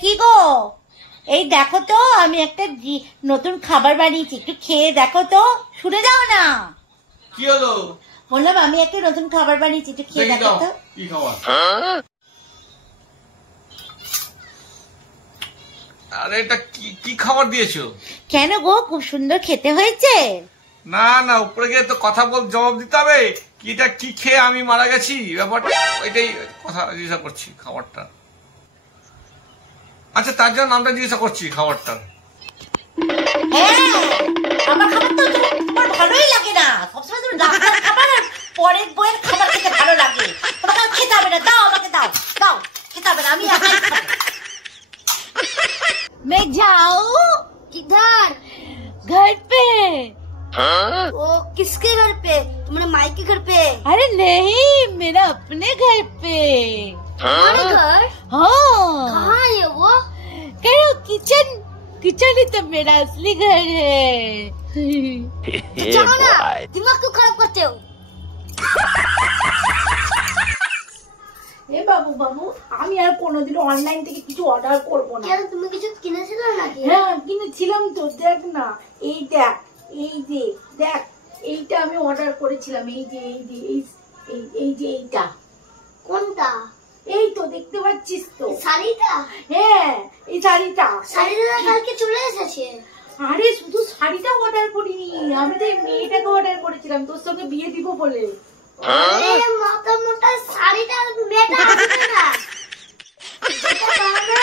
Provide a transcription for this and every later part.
কি গো, এই দেখো তো আমি একটা নতুন খাবার বানিয়েছি, একটু খেয়ে দেখো তো। শুনে যাও না। কি হলো? বললাম আমি একটা নতুন খাবার বানিয়েছি, একটু খেয়ে দেখো তো। কি খাবার? আরে এটা কি খাবার দিয়েছো? কেন গো, খুব সুন্দর খেতে হয়েছে। না না, উপরে গিয়ে তো কথা জবাব দিতে হবে। এটা কি খেয়ে আমি মারা গেছি ব্যাপারটা, ওইটাই কথা জিজ্ঞাসা করছি খাবারটা। আচ্ছা, তার জন্য নামটা জিজ্ঞাসা করছি খাবারটা। আমার খাবার তো তোমার ভালোই লাগে না, সবসময় তুমি ডাক্তার খাবার আর পরের বইয়ের খাবার খেতে ভালো লাগে। তোমাকে খেতে হবে না, দাও আমাকে, দাও দাও, খেতে হবে না, আমি একাই খাবো। मैं जाऊं? किधर? घर पे। वो किसके घर पे? तुम्हारे माई के घर पे? अरे नहीं, मेरा अपने घर पे। तुम्हारे घर? हाँ। कहाँ है वो? कहो किचन, किचन ही तो मेरा असली घर है। जाओ ना, दिमाग क्यों खराब करते हो? এ বাবু বাবু, আমি আর কোনোদিন অনলাইন থেকে কিছু অর্ডার করবো না। কেন, তুমি কিছু কিনেছিলে নাকি? হ্যাঁ কিনেছিলাম তো, দেখ না, এই দেখ, এই যে দেখ, এইটা আমি অর্ডার করেছিলাম, এই যে এই যে এই যে এইটা। কোনটা? এই তো দেখতে পাচ্ছিস তো, শাড়িটা? হ্যাঁ এই শাড়িটা। শাড়িটা কালকে চলে এসেছে। আরে শুধু শাড়িটা অর্ডার করিনি, আমি তো এই মেয়েটাকে অর্ডার করেছিলাম তোর সঙ্গে বিয়ে দিব বলে। আরে মোটা মোটা শাড়িটা মেয়েটা আসবে না, এটা বাবা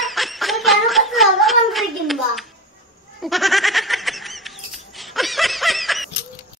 তো কেন কত লাগাম করে কিনবা?